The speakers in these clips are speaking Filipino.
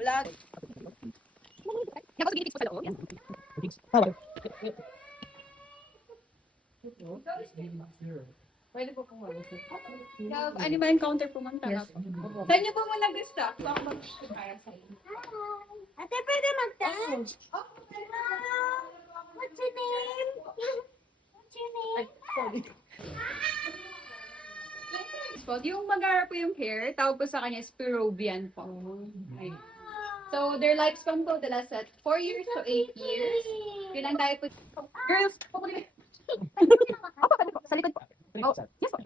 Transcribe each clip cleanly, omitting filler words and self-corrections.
Vlog. Dapat ginitics po sa loob. Pwede po kung animal encounter po man tama. Saan niyo po muna gusto? Ako mag-gusto para sa inyo. Ate, pwede mag-dance? What's your name? What's your name? Yung mag-ara po yung hair, tawag po sa kanya is Peruvian po. Ayun. So, their lifespan po, the last at 4 years to 8 years. Yun ang tayo po. Girls, pupunin. Sa likod po. Oh, yes po.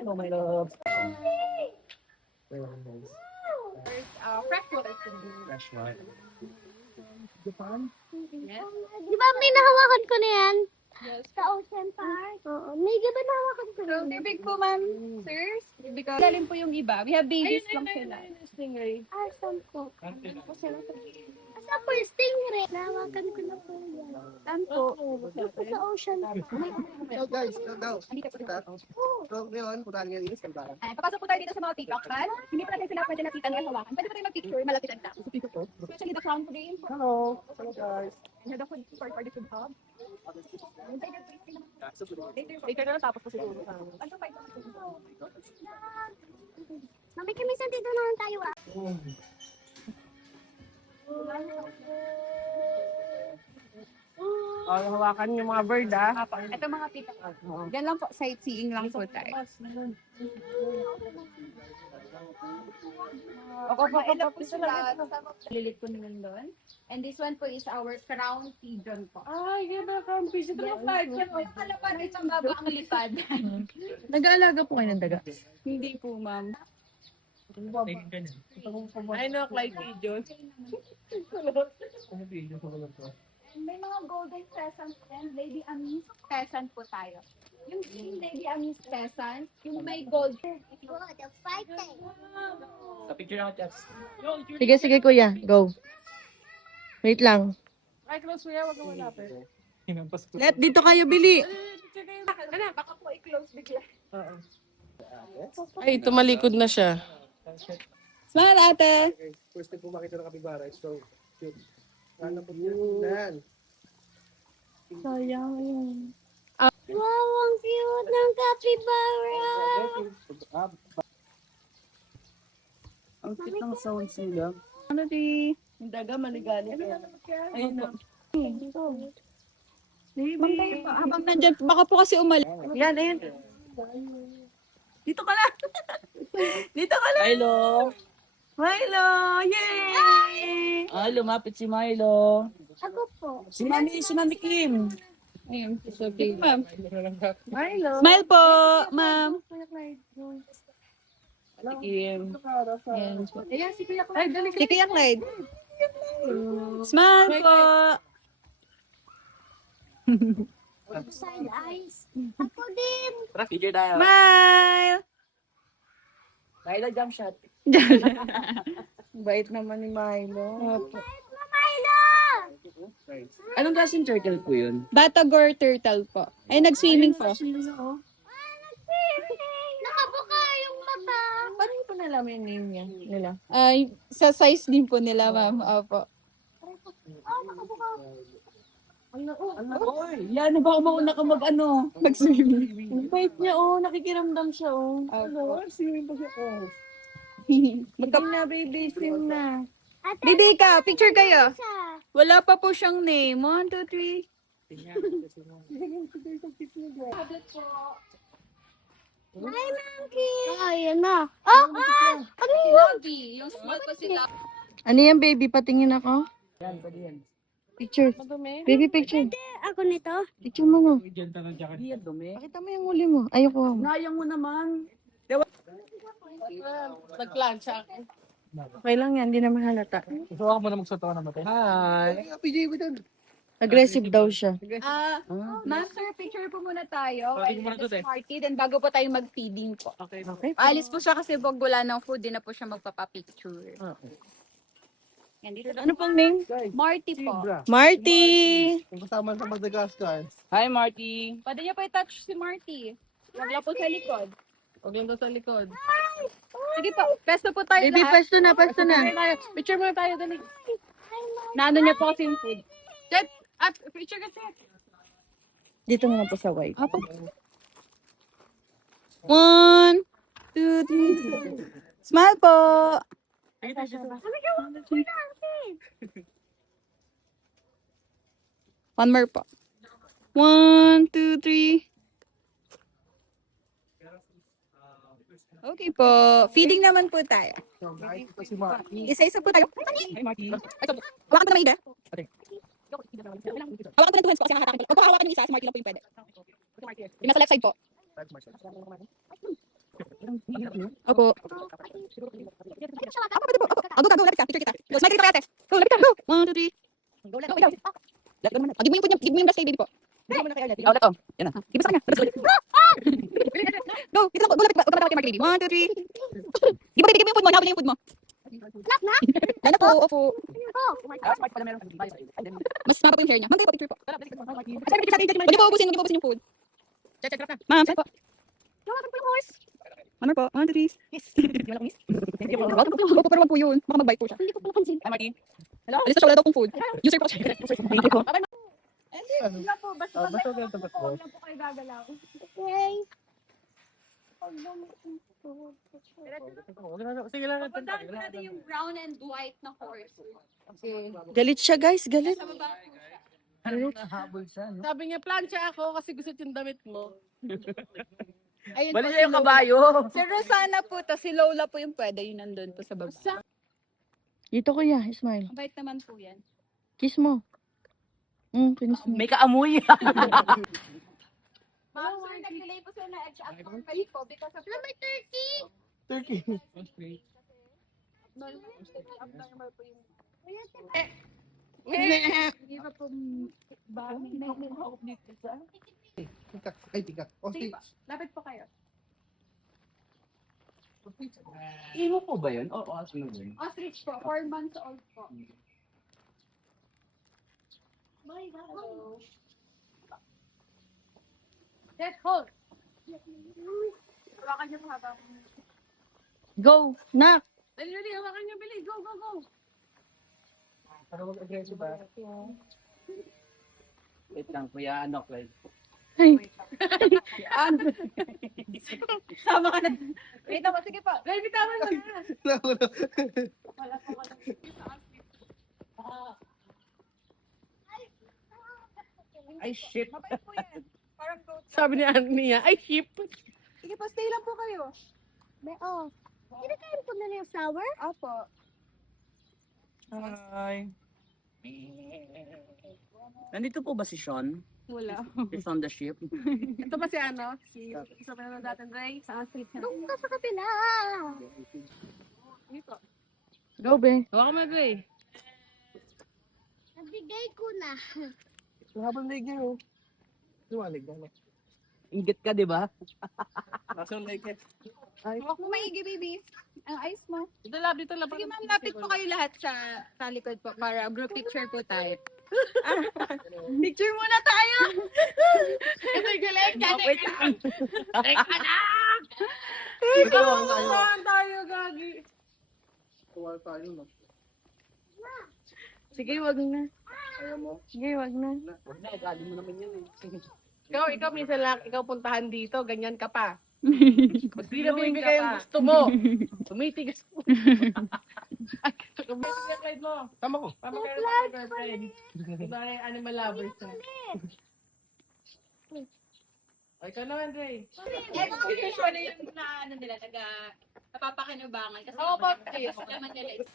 Hello, my love. There's fresh water. Fresh one. Yes. Di ba may nahawakan ko na yan? Yes. Sa Ocean Park? Oo. May di ba nahawakan ko na So, they're big po, ma'am. Sirs. Because lalim po yung iba. We have babies lang sila. Ah, saan po? Asa po yung stingray? Nahawakan ko na po yan. Saan po? Dito sa Ocean Park. So guys, daw. Andito po sila. So ngayon, puntahan ngayon yung isang Ay, papasok po tayo dito sa mga peacock fan. Hindi pa natin sila pwede nakita ng hawakan. Pwede pa tayo mag-picture, malapit ang tao. Especially the crown frame. Hello. Hello guys. And the food for the food hub. Later na tapos po siguro. Ano pa ito? Mami, kami sa dito naman tayo ah. Hawakan yung mga bird ah. Ito mga peacock. Diyan lang po, sightseeing lang po tayo. Ito po sila. Lilit po naman doon. And this one po is our crown pigeon po. Ay, ganda crown pigeon. Yes. Yung kalapad ay mababa ang lipad. Nag-aalaga po kayo ng daga? Hindi po, ma'am. I know, like pigeon. May mga golden pheasant and lady amis pheasant po tayo. Yung lady amis pheasant, yung may gold. Oh, the fighting. Sige, sige kuya. Go. Wait lang. Ay, close kuya, wag mo malapit. Let, dito kayo, Bili. Ano, baka po i-close bigla. Ay, tumalikod na siya. Smile, ate. First time po makita ng kapibara. So, cute. Ano po yun? Sayang yun. Wow, ang cute ng capybara. Ang cute ng sounds nila. Ano di? Yung daga, maligali. Ayun na. Baby. Habang nandyan, baka po kasi umalis. Yan, ayun. Dito ka na. Dito ka na. Milo! Milo! Yay! Ah, lumapit si Milo. Ako po. Si Mami Kim. Ayun, so big. Ma'am. Milo. Smile po, ma'am. Si Kim. Ayan, si Kuya Ay, dali Si Kuya Clyde. Smile po. Side eyes. Ako din. Tara, figure tayo. Smile. Milo, jump shot. Bait naman ni Milo. Milo! Anong klaseng turtle po yun? Batagor turtle po. Ay, nag-swimming po. Nakabuka yung mata. Paano ko nalaman yung name niya? Nila? Ay, sa size din po nila, ma'am. Opo. Oh, nakabuka. Oy, yan, baka mauna ka Mag-swimming. Ang bait niya, oh. Nakikiramdam siya, oh. Opo. Swimming pa siya. Oh. Sim na, baby. Sim na. Ate, Bibi ka, picture kayo. siya. Wala pa po siyang name. 1, 2, 3. Hi, monkey. Ayan na. Oh, ah! Ano yun? Lobby. Yung small po sila. Ano yan, baby? Patingin ako. Yan, pwede yan. Picture. Baby, picture. Ako nito. Picture mo na. Hindi yan, dumi. Pakita mo yung huli mo. Ayoko. Nayang mo naman. Nag-plan siya. Okay lang yan. Hindi naman halata. So ako muna magsuot ako ng matay. Hi! Ay, PJ ko dun. Aggressive daw siya. Master, picture po muna tayo. Okay, muna to, te. Party, then bago po tayo mag-feeding po. Okay. Alis po siya kasi wag wala ng food, di na po siya magpapapicture. Yan, dito na. Ano pong name? Marty po. Zebra. Marty! Yung kasama sa Madagascar. Hi, Marty. Pwede niyo po i-touch si Marty. Wag lang po sa likod. Huwag lang daw sa likod. Sige po, pesto po tayo Baby, lahat. pwesto na, pwesto na. Picture muna tayo, dali. Naano niya po kasi yung food. Jet, at picture kasi. Dito naman po sa white. Apo. 1, 2, 3. Smile po. One more po. 1, 2, 3. Okay po. Feeding naman po tayo. So guys, ito si Marky. Isa-isa po tayo. Hi, Marky. Hawakan po na maida. Okay. Hawakan po ng 2 hands po kasi hahatakin ko. Huwag po hawakan yung isa. Si Marky lang po yung pwede. Yung nasa left side po. That's my side. Opo. Ako pwede po. Opo. Go ka, go. Lapit ka. Picture kita. Go, smile ka ate. Go, lapit ka. Go. 1, 2, 3. Go, let go. Let go naman. Give mo yung food niya. Give mo yung breast kay baby po. Outlet, oh. Yan na. Give mo sa kanya. Go. Dito lang po. Go, lapit ka. Huwag ka matawag kay Marky baby. 1, 2, 3. Give mo, baby. Give mo yung food mo. Habol niya yung food mo. Yan na po. Opo. Mas mapa po yung hair niya. Ma'am, kayo po. Picture po. Huwag niyo po ubusin. Huwag niyo po ubusin yung food. Ma'am, saan po? Ano po? 1, 2, 3. Opo, pero wag po yun. Baka mag-bite po siya. Hindi ko pala pansin. Alis na siya, wala daw pong food. User po siya. Thank you po. Wala po, basta Basta ganito ba po? na po kayo gagalaw. Okay. Sige lang. Papuntahan po natin yung brown and white na horse. Galit siya, guys. Galit. Sa baba po siya. Nahabol siya, no? Sabi niya, plancha ako kasi gusto yung damit mo. Ayun Bali po, siya yung si Lola. kabayo. Si Rosana po, tas si Lola po yung pwede, yun nandun po sa baba. Dito kuya, smile. Mabait naman po yan. Kiss mo. Kiss mo. May kaamoy. Ma'am, sir, nag-delay po sila na edge at format po because of may turkey. Turkey. Abnormal po yung... Hindi pa po bahay na hawak dito sa... Tikak. Ay, tikak. Sige po, lapit po kayo. Imo po ba yun? Oo, ano ba yun? Ostrich po, 4 months old po. Hello. Let's hold. Hawakan niyo po habang... Go. Nak. Dali, hawakan niyo, Billy. Go, go, go. Para mag-aggressive ba? Wait lang, kuya, ano, Clyde? Tama ka na. Wait ako, sige po. Dali, bitawan mo na. Wala po ka Ay, shit. Mabait po yan. Parang goat. Sabi ni Ania, ay, ship. Sige po, stay lang po kayo. Kinakain po na yung flower? Opo. Hi. Nandito po ba si Sean? Wala. He's on the ship. Ito pa si ano? Si sabi na natin, Ray. Sa street na. Doon ka sa kapila. Dito. Go, be. Hawakan mo, Ray. Nabigay ko na. Habang leg niya, oh. Lumalig na. Ingit ka, di ba? Nasa leg niya. Huwag mo maigi, baby. Ang ayos mo. Dito lab, dito lab. Sige, ma'am, lapit po kayo lahat sa likod po para group picture po tayo. Picture muna tayo! Ito yung galing. Wait lang. Saan tayo, Gagi? Tuwa tayo, no? Sige, wag na. Ayaw mo? Sige, wag na. Huwag na, gali mo naman yun. Ikaw minsan lang, ikaw puntahan dito, ganyan ka pa. Mas di na bibigay yung gusto mo. Tumitigas mo. Ay, tumitigas Clyde mo. Tama ko. Tama kayo ng girlfriend. Iba na yung animal lovers. Ay, ikaw naman, Ray. Usually yung nila, napapakinubangan. Kasi How about this? naman nila.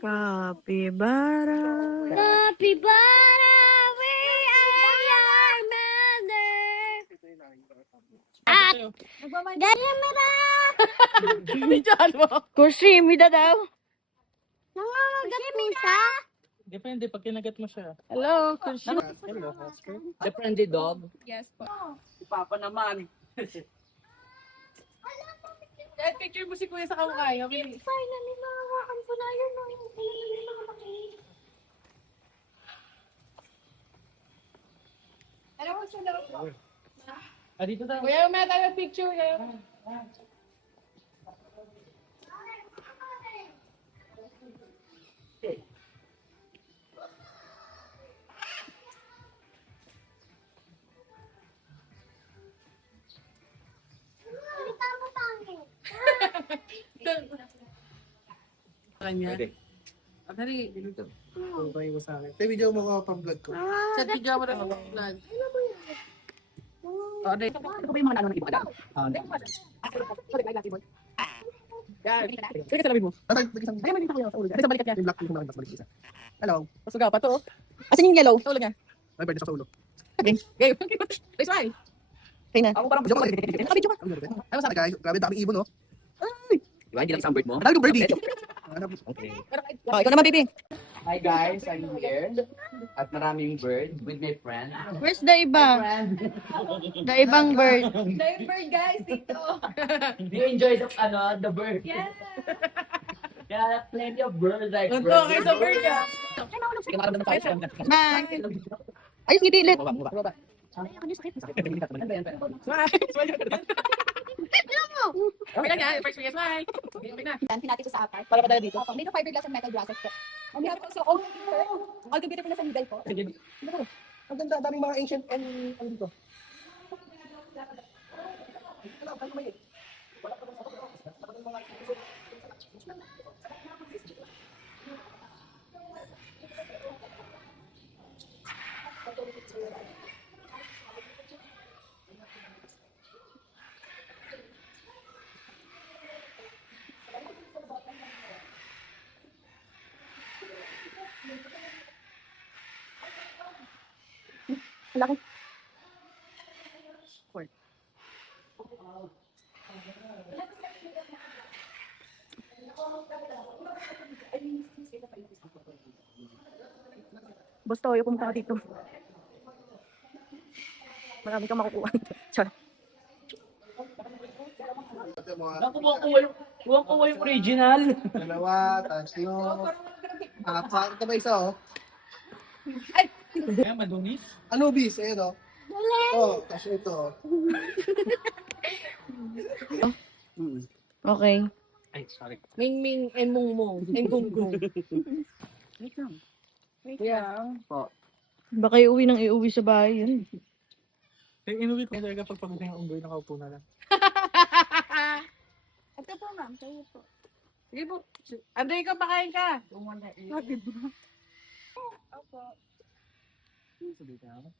Capybara. Capybara, we are your mother. At, Galimara! Binidyan mo. Kursi, mida daw. Nangangagat mo siya? Depende, pag kinagat mo siya. Hello, kursi. Hello, Oscar. The friendly dog. Yes po. Si Papa naman. Kahit picture mo si Kuya sa kamukha, okay? Finally, nangangakan ko na yun. Ano po sa loob po? Dito tayo. Kuya, may tayo picture kayo. Salita mo pangit. Kanya. Pwede. Dali, dito. Okay mo sa akin. Tay, video mo ako pang vlog ko. Sa tiga mo na vlog. Ano ba yung mga nano ng iba? Yan. Sige, salamin mo. Ay, nag-isang... Ay, mali ko yan sa ulo niya. Ay, sa balikat niya. Yung black yung mas balik isa. Hello. Masuga pa to. Asan yung yellow? Sa ulo niya. Ay, pwede sa ulo. Okay. Game. Race one. Okay na. Ako parang Video ko. nakabidyo ka. Ay, masarap guys. Grabe, dami ibon, no? Diba, hindi lang isang bird mo? Ang dami kong birdie. Okay. Oh, ikaw naman, baby. Hi guys, I'm here. At maraming bird with my friend. Where's the iba? The ibang bird. Diaper guys, dito. Do you enjoy the bird? Yes. Yeah, plenty of birds like Tunto kayo sa bird ka. Sige, makaramdam na tayo. Bye. Ayos, ngiti ulit. Okay lang yan. First week, bye. Okay na. Dansin natin siya sa apart. Para padala dito. Made of fiberglass and metal brushes po. And we have also all the beautiful na sa middle po. Ang ganda, daming mga ancient and ano dito. Laki. Basta ayaw pumunta ka dito. Marami kang makukuha. Char. Ito yung mga Kuha yung original. dalawa, tatlo, apat. Ito ba isa, oh? Kaya madumi. Anubis, ayun, oh. Oh, kasi ito. Okay. Ay, sorry. Ming Ming and Mung Mung and Gung Gung. Wait lang. Yeah. Baka iuwi nang iuwi sa bahay yun. Inuwi ko talaga pag pagdating ang unggoy, nakaupo na lang. Ito po ma'am, sa'yo po. Sige po. Andre, ikaw pakain ka. Opo. Sabi ka ako.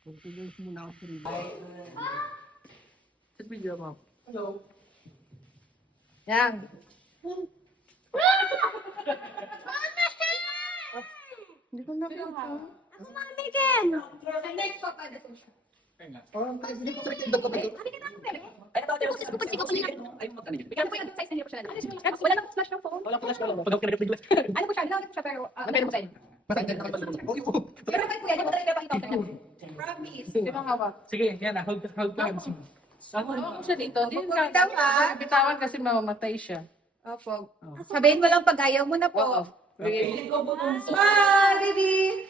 Pag-tuloy muna ako sa rin. Sa video mo. Hello. Yan. Hindi ko na Ako mami Ken. Next po pa dito siya. Oh, hindi ko sa rin ko. Sabi ka na ako, bebe. Ay, ito, ay, magkano yun? Ano po yung size na hindi po siya lalaki? Wala nang flash ng phone. Wala flash ko lang. Pag ako kinagpiglas. Ano po siya? Ginamit ko siya pero meron po tayo. Matay na ako. Okay po. Pero kahit po yan, yung talaga pa ito. Promise. Di ba hawak? Sige, yan na. Hold ka. Hawak mo siya dito. Di Bitaw ka. bitawan kasi mamamatay siya. Opo. Sabihin mo lang pag ayaw mo na po. Okay. Bye, baby!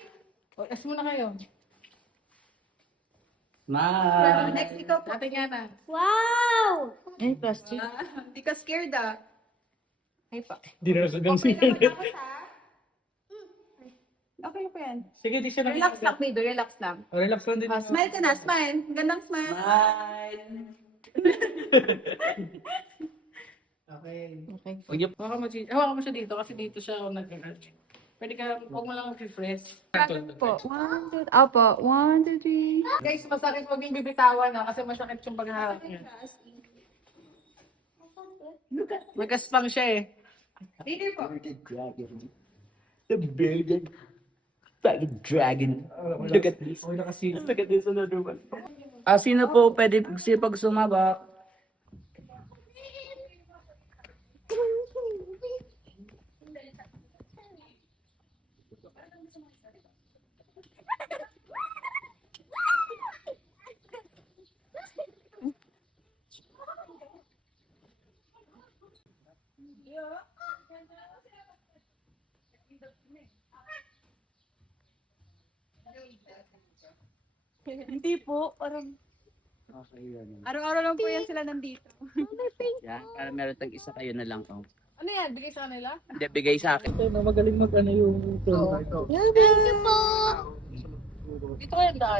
O, as muna kayo. Ma. Next, ikaw po. Ate Yana. Wow! Eh, plastic. Hindi ka scared ah. Ay pa. Hindi na nasagang Okay naman ako sa... Okay na po yan. Sige, di siya Relax lang, baby. Relax lang. Relax lang din. Smile ka na, smile. Gandang smile. Okay. Okay. Hawakan mo siya dito kasi dito siya nag Pwede ka, huwag mo lang mag-refresh. Po. 1, 2, opo. 1, 2, 3. Guys, masakit huwag yung bibitawan na kasi masakit yung paghahawak niya. Magaspang siya eh. Baby po. The bearded dragon. Look at this. Look at this another one. Sino po pwede pag sumabak? Hindi po, parang... Okay, yan. Araw-araw lang po yan sila nandito. Yan, para meron tang isa kayo na lang. Oh. Ano yan? Bigay sa kanila? Hindi, bigay sa akin. Magaling mag ano yung Oo. Thank you po. Dito kayo daan.